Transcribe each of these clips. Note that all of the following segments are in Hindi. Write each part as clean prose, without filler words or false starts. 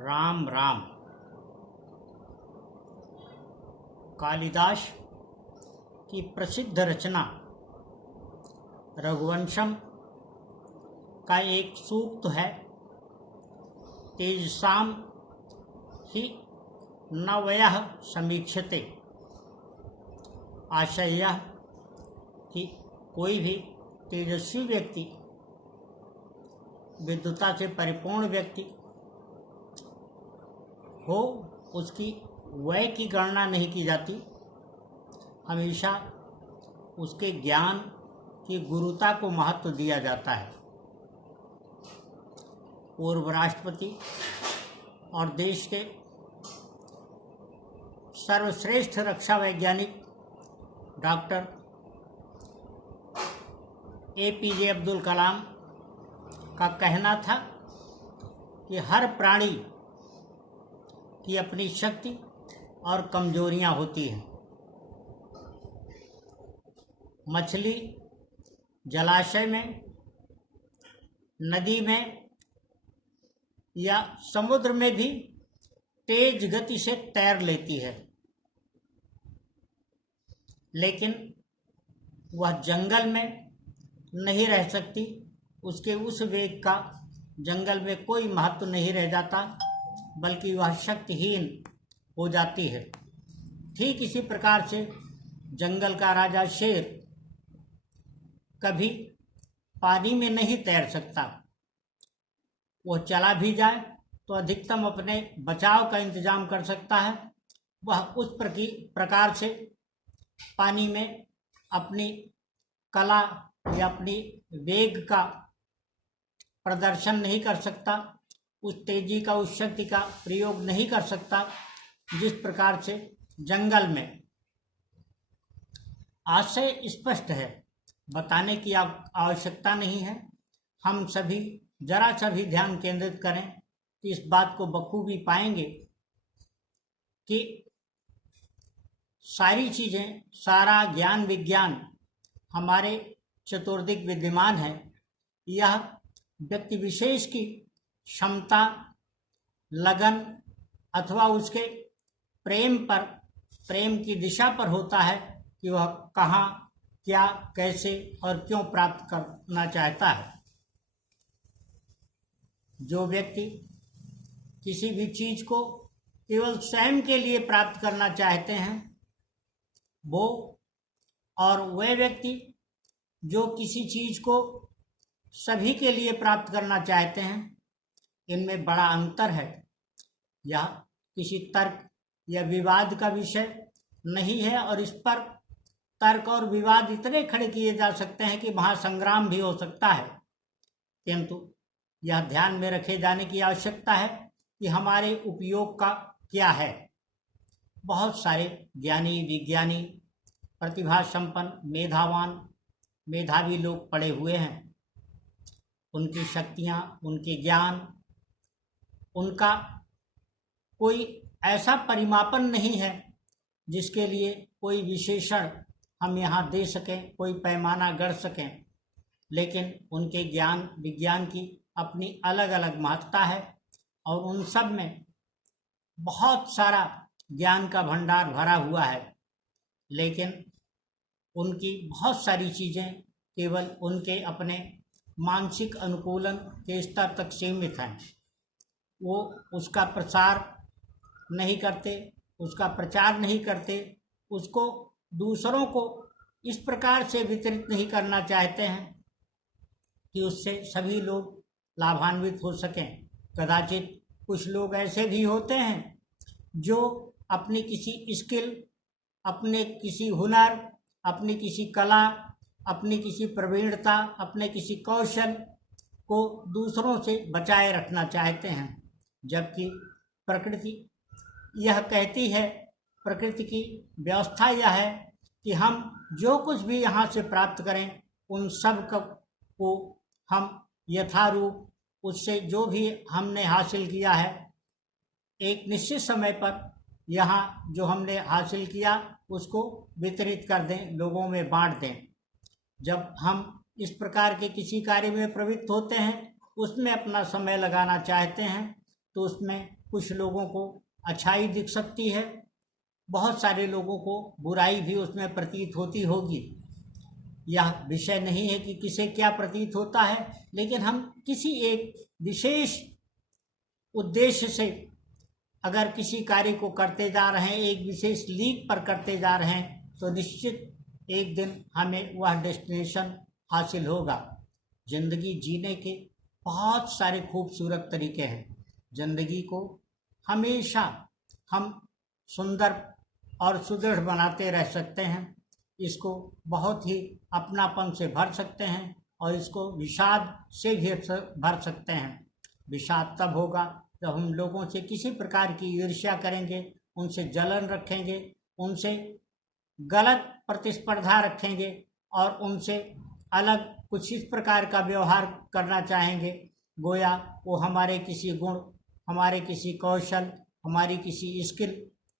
राम राम। कालिदास की प्रसिद्ध रचना रघुवंशम का एक सूक्त है, तेजसाम ही न वयः समीक्षते। आशय यह कि कोई भी तेजस्वी व्यक्ति, विद्वता से परिपूर्ण व्यक्ति हो, उसकी व्यय की गणना नहीं की जाती। हमेशा उसके ज्ञान की गुरुता को महत्व दिया जाता है। पूर्व राष्ट्रपति और देश के सर्वश्रेष्ठ रक्षा वैज्ञानिक डॉक्टर APJ अब्दुल कलाम का कहना था कि हर प्राणी की अपनी शक्ति और कमजोरियां होती हैं। मछली जलाशय में, नदी में या समुद्र में भी तेज गति से तैर लेती है, लेकिन वह जंगल में नहीं रह सकती। उसके उस वेग का जंगल में कोई महत्व नहीं रह जाता, बल्कि वह शक्तिहीन हो जाती है। ठीक इसी प्रकार से जंगल का राजा शेर कभी पानी में नहीं तैर सकता। वह चला भी जाए तो अधिकतम अपने बचाव का इंतजाम कर सकता है। वह उस प्रकार से पानी में अपनी कला या अपनी वेग का प्रदर्शन नहीं कर सकता, उस तेजी का, उस शक्ति का प्रयोग नहीं कर सकता जिस प्रकार से जंगल में। आशय स्पष्ट है, बताने की आवश्यकता नहीं है। हम सभी जरा सा भी ध्यान केंद्रित करें तो इस बात को बखूबी पाएंगे कि सारी चीज़ें, सारा ज्ञान विज्ञान हमारे चतुर्दिक विद्यमान है। यह व्यक्ति विशेष की क्षमता, लगन अथवा उसके प्रेम की दिशा पर होता है कि वह कहाँ, क्या, कैसे और क्यों प्राप्त करना चाहता है। जो व्यक्ति किसी भी चीज को केवल स्वयं के लिए प्राप्त करना चाहते हैं, वो और वह व्यक्ति जो किसी चीज को सभी के लिए प्राप्त करना चाहते हैं, इनमें बड़ा अंतर है। यह किसी तर्क या विवाद का विषय नहीं है, और इस पर तर्क और विवाद इतने खड़े किए जा सकते हैं कि महासंग्राम भी हो सकता है। किंतु यह ध्यान में रखे जाने की आवश्यकता है कि हमारे उपयोग का क्या है। बहुत सारे ज्ञानी, विज्ञानी, प्रतिभा संपन्न, मेधावी लोग पड़े हुए हैं। उनकी शक्तियाँ, उनके ज्ञान, उनका कोई ऐसा परिमापन नहीं है जिसके लिए कोई विशेषण हम यहाँ दे सकें, कोई पैमाना गढ़ सकें। लेकिन उनके ज्ञान विज्ञान की अपनी अलग अलग महत्ता है, और उन सब में बहुत सारा ज्ञान का भंडार भरा हुआ है। लेकिन उनकी बहुत सारी चीज़ें केवल उनके अपने मानसिक अनुकूलन के स्तर तक सीमित हैं। वो उसका प्रसार नहीं करते, उसका प्रचार नहीं करते, उसको दूसरों को इस प्रकार से वितरित नहीं करना चाहते हैं कि उससे सभी लोग लाभान्वित हो सकें। कदाचित कुछ लोग ऐसे भी होते हैं जो अपनी किसी स्किल, अपने किसी हुनर, अपनी किसी कला, अपनी किसी प्रवीणता, अपने किसी कौशल को दूसरों से बचाए रखना चाहते हैं, जबकि प्रकृति यह कहती है, प्रकृति की व्यवस्था यह है कि हम जो कुछ भी यहाँ से प्राप्त करें, उन सब को हम यथारूप, उससे जो भी हमने हासिल किया है, एक निश्चित समय पर यहाँ जो हमने हासिल किया उसको वितरित कर दें, लोगों में बांट दें। जब हम इस प्रकार के किसी कार्य में प्रवृत्त होते हैं, उसमें अपना समय लगाना चाहते हैं, तो उसमें कुछ लोगों को अच्छाई दिख सकती है, बहुत सारे लोगों को बुराई भी उसमें प्रतीत होती होगी। यह विषय नहीं है कि किसे क्या प्रतीत होता है, लेकिन हम किसी एक विशेष उद्देश्य से अगर किसी कार्य को करते जा रहे हैं, एक विशेष लीक पर करते जा रहे हैं, तो निश्चित एक दिन हमें वह डेस्टिनेशन हासिल होगा। जिंदगी जीने के बहुत सारे खूबसूरत तरीके हैं। जिंदगी को हमेशा हम सुंदर और सुदृढ़ बनाते रह सकते हैं। इसको बहुत ही अपनापन से भर सकते हैं और इसको विषाद से भी भर सकते हैं। विषाद तब होगा जब हम लोगों से किसी प्रकार की ईर्ष्या करेंगे, उनसे जलन रखेंगे, उनसे गलत प्रतिस्पर्धा रखेंगे और उनसे अलग कुछ इस प्रकार का व्यवहार करना चाहेंगे, गोया वो हमारे किसी गुण, हमारे किसी कौशल, हमारी किसी स्किल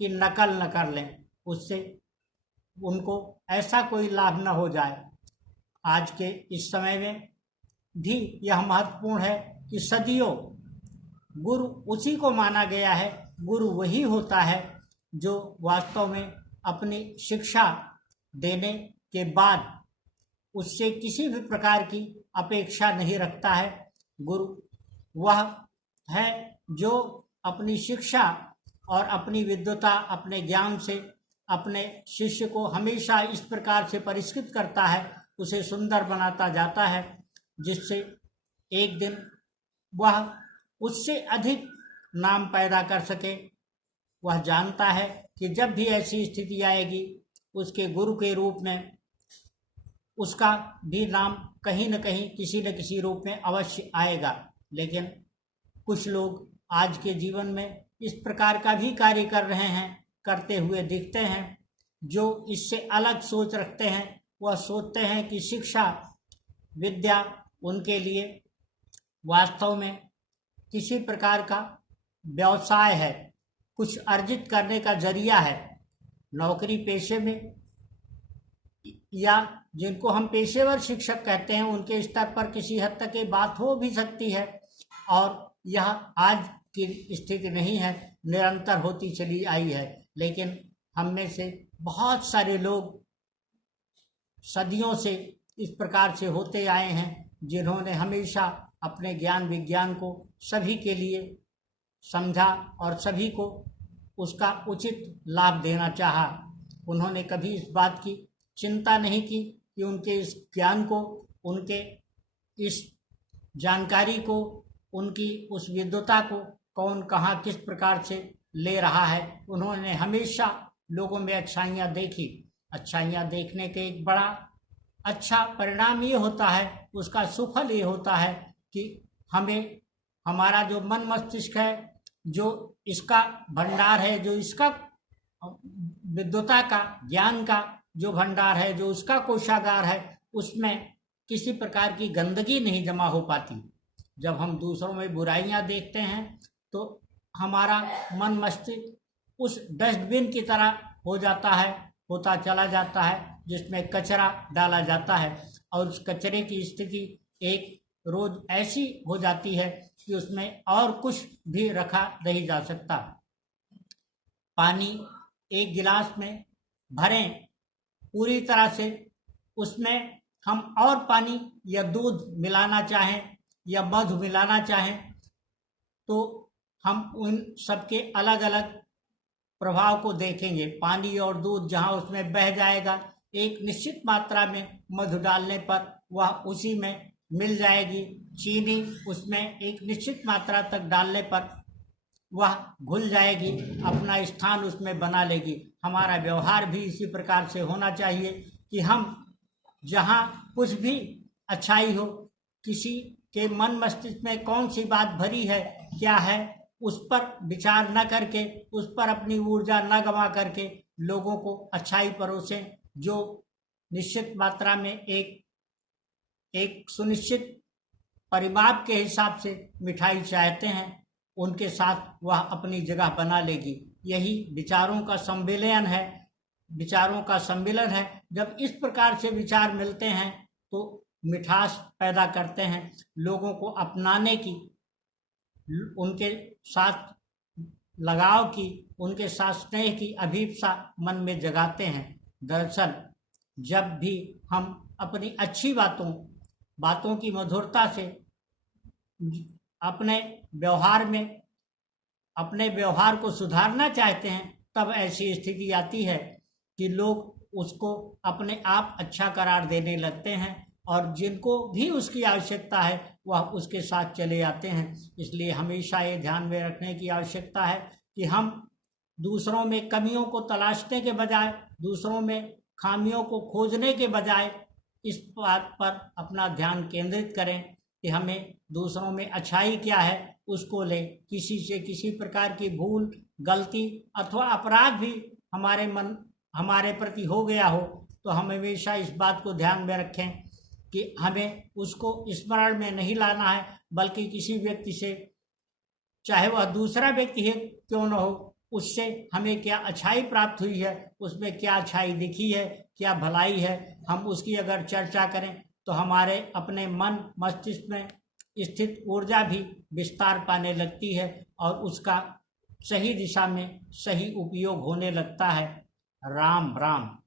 की नकल न कर लें, उससे उनको ऐसा कोई लाभ न हो जाए। आज के इस समय में भी यह महत्वपूर्ण है कि सदियों गुरु उसी को माना गया है। गुरु वही होता है जो वास्तव में अपनी शिक्षा देने के बाद उससे किसी भी प्रकार की अपेक्षा नहीं रखता है। गुरु वह है जो अपनी शिक्षा और अपनी विद्वता, अपने ज्ञान से अपने शिष्य को हमेशा इस प्रकार से परिष्कृत करता है, उसे सुंदर बनाता जाता है, जिससे एक दिन वह उससे अधिक नाम पैदा कर सके। वह जानता है कि जब भी ऐसी स्थिति आएगी, उसके गुरु के रूप में उसका भी नाम कहीं न कहीं किसी न किसी रूप में अवश्य आएगा। लेकिन कुछ लोग आज के जीवन में इस प्रकार का भी कार्य कर रहे हैं, करते हुए दिखते हैं, जो इससे अलग सोच रखते हैं। वह सोचते हैं कि शिक्षा विद्या उनके लिए वास्तव में किसी प्रकार का व्यवसाय है, कुछ अर्जित करने का जरिया है। नौकरी पेशे में या जिनको हम पेशेवर शिक्षक कहते हैं, उनके स्तर पर किसी हद तक ये बात हो भी सकती है, और यह आज की स्थिति नहीं है, निरंतर होती चली आई है। लेकिन हम में से बहुत सारे लोग सदियों से इस प्रकार से होते आए हैं, जिन्होंने हमेशा अपने ज्ञान विज्ञान को सभी के लिए समझा और सभी को उसका उचित लाभ देना चाहा। उन्होंने कभी इस बात की चिंता नहीं की कि उनके इस ज्ञान को, उनके इस जानकारी को, उनकी उस विद्वता को कौन कहाँ किस प्रकार से ले रहा है। उन्होंने हमेशा लोगों में अच्छाइयाँ देखी। अच्छाइयाँ देखने के एक बड़ा अच्छा परिणाम ये होता है, उसका सुफल ये होता है कि हमें हमारा जो मन मस्तिष्क है, जो इसका भंडार है, जो इसका विद्वता का, ज्ञान का जो भंडार है, जो उसका कोषागार है, उसमें किसी प्रकार की गंदगी नहीं जमा हो पाती। जब हम दूसरों में बुराइयां देखते हैं तो हमारा मन मस्तिष्क उस डस्टबिन की तरह हो जाता है, होता चला जाता है, जिसमें कचरा डाला जाता है, और उस कचरे की स्थिति एक रोज ऐसी हो जाती है कि उसमें और कुछ भी रखा नहीं जा सकता। पानी एक गिलास में भरें पूरी तरह से, उसमें हम और पानी या दूध मिलाना चाहें या मधु मिलाना चाहें, तो हम उन सबके अलग अलग प्रभाव को देखेंगे। पानी और दूध जहाँ उसमें बह जाएगा, एक निश्चित मात्रा में मधु डालने पर वह उसी में मिल जाएगी। चीनी उसमें एक निश्चित मात्रा तक डालने पर वह घुल जाएगी, अपना स्थान उसमें बना लेगी। हमारा व्यवहार भी इसी प्रकार से होना चाहिए कि हम जहाँ कुछ भी अच्छाई हो, किसी के मन मस्तिष्क में कौन सी बात भरी है, क्या है, उस पर विचार न करके, उस पर अपनी ऊर्जा न गंवा करके लोगों को अच्छाई परोसें। जो निश्चित मात्रा में एक सुनिश्चित परिमाप के हिसाब से मिठाई चाहते हैं, उनके साथ वह अपनी जगह बना लेगी। यही विचारों का सम्मिलन है, विचारों का सम्मिलन है। जब इस प्रकार से विचार मिलते हैं तो मिठास पैदा करते हैं, लोगों को अपनाने की उनके साथ लगाव की, उनके साथ स्नेह की अभिप्सा मन में जगाते हैं। दरअसल जब भी हम अपनी अच्छी बातों की मधुरता से अपने व्यवहार को सुधारना चाहते हैं, तब ऐसी स्थिति आती है कि लोग उसको अपने आप अच्छा करार देने लगते हैं और जिनको भी उसकी आवश्यकता है वह उसके साथ चले आते हैं। इसलिए हमेशा ये ध्यान में रखने की आवश्यकता है कि हम दूसरों में कमियों को तलाशने के बजाय, दूसरों में खामियों को खोजने के बजाय इस बात पर अपना ध्यान केंद्रित करें कि हमें दूसरों में अच्छाई क्या है उसको लें। किसी से किसी प्रकार की भूल, गलती अथवा अपराध भी हमारे प्रति हो गया हो तो हम हमेशा इस बात को ध्यान में रखें कि हमें उसको स्मरण में नहीं लाना है, बल्कि किसी व्यक्ति से, चाहे वह दूसरा व्यक्ति है क्यों न हो, उससे हमें क्या अच्छाई प्राप्त हुई है, उसमें क्या अच्छाई दिखी है, क्या भलाई है, हम उसकी अगर चर्चा करें तो हमारे अपने मन मस्तिष्क में स्थित ऊर्जा भी विस्तार पाने लगती है और उसका सही दिशा में सही उपयोग होने लगता है। राम राम।